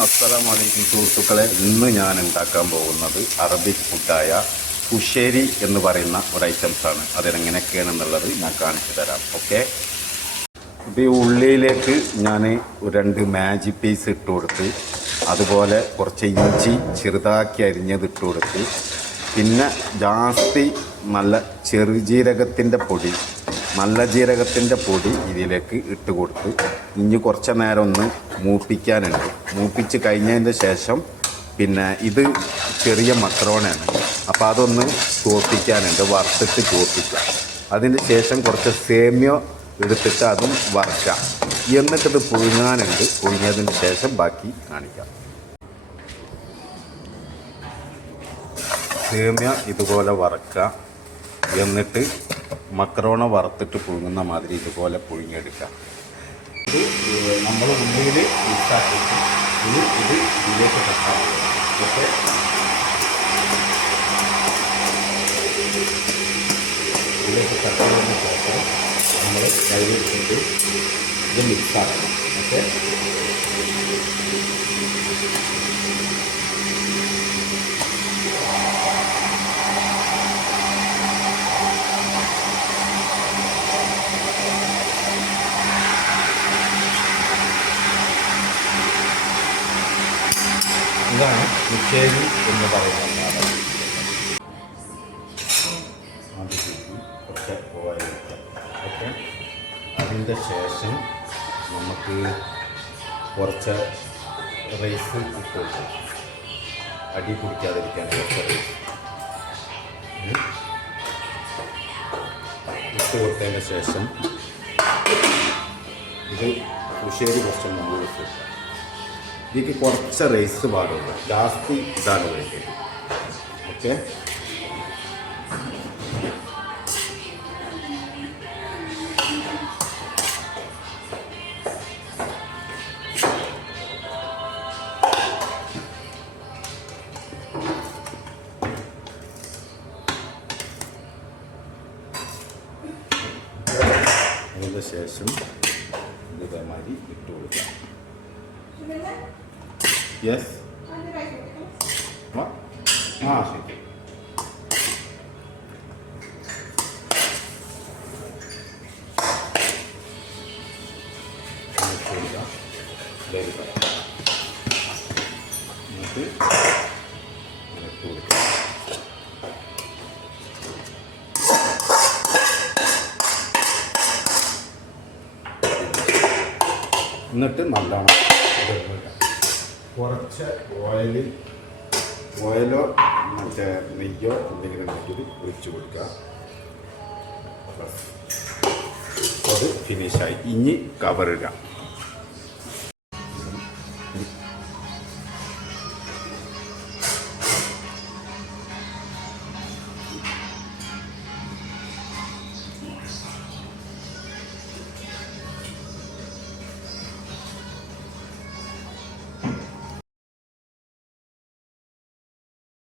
അസ്സലാമു അലൈക്കും സുഹൃത്തുക്കളെ, ഇന്ന് ഞാൻ ഉണ്ടാക്കാൻ പോകുന്നത് അറബിക് ഫുഡായ കുഷേരി എന്ന് പറയുന്ന ഒരു ഐറ്റംസാണ്. അതെങ്ങനെയൊക്കെയാണെന്നുള്ളത് ഞാൻ കാണിച്ചു തരാം. ഓക്കെ, ഇപ്പോൾ ഈ ഉള്ളിയിലേക്ക് ഞാൻ 2 മാജി പീസ് ഇട്ട് കൊടുത്ത്, അതുപോലെ കുറച്ച് ഇഞ്ചി ചെറുതാക്കി അരിഞ്ഞത് ഇട്ട് കൊടുത്ത്, പിന്നെ ജാസ്തി നല്ല ചെറുജീരകത്തിൻ്റെ പൊടി, നല്ല ജീരകത്തിൻ്റെ പൊടി ഇതിലേക്ക് ഇട്ട് കൊടുത്ത് ഇനി കുറച്ച് നേരം ഒന്ന് മൂപ്പിക്കാനുണ്ട്. മൂപ്പിച്ച് കഴിഞ്ഞതിൻ്റെ ശേഷം പിന്നെ ഇത് ചെറിയ മക്രോണയാണ്, അപ്പോൾ അതൊന്ന് ചോപ്പിക്കാനുണ്ട്, വറുത്തിട്ട് ചോപ്പിക്കാം. അതിന് ശേഷം കുറച്ച് സേമിയ എടുത്തിട്ട് അതും വറുക്കാം. എന്നിട്ടിത് പുഴുങ്ങാനുണ്ട്. പുഴുങ്ങിയതിന് ശേഷം ബാക്കി കാണിക്കാം. സേമിയ ഇതുപോലെ വറുക്കുക, എന്നിട്ട് മക്രോണ വറുത്തിട്ട് പുഴുങ്ങുന്ന മാതിരി ഇതുപോലെ പുഴുങ്ങിയെടുക്കാം. ഇത് നമ്മൾ ഉള്ളിയിൽ മിക്സാക്കിയിട്ട് ഇത് ഇതിലേക്ക് തട്ടാം. ഓക്കെ, ഇതിലേക്ക് തട്ടതിന് ശേഷം നമ്മൾ കയ്യിലിട്ടിട്ട് ഇത് മിക്സാക്കണം. ഓക്കെ, ഇതാണ് കുഷേരി എന്ന് പറയുന്നത്. കുറച്ച് ഓയിൽ വയ്ക്കാം. ഓക്കെ, അതിൻ്റെ ശേഷം നമുക്ക് കുറച്ച് റൈസ് ഇട്ട് കൊടുക്കും, അടി പിടിക്കാതിരിക്കാൻ. കുറച്ച് റൈസ് ഇട്ട് കൊടുത്തതിന് ശേഷം ഇത് കുഷേരി കുറച്ച് മുമ്പ് വെച്ച് ഇതിലേക്ക് കുറച്ച് റൈസ് പാടുള്ളൂ, ജാസ്തി ഇതാണ് വേണ്ടത്. ഓക്കെ, അതിൻ്റെ ശേഷം ഇതേമാതിരി ഇട്ട് കൊടുക്കാം. യെസ്, ആ ശരി. എന്നിട്ട് നല്ലോണം കുറച്ച് ഓയിലോ മറ്റേ നെയ്യോ എന്തെങ്കിലും ഉണ്ടെങ്കിൽ ഒഴിച്ച് കൊടുക്കുക. അത് ഫിനിഷായി. ഇനി കവറിടാം.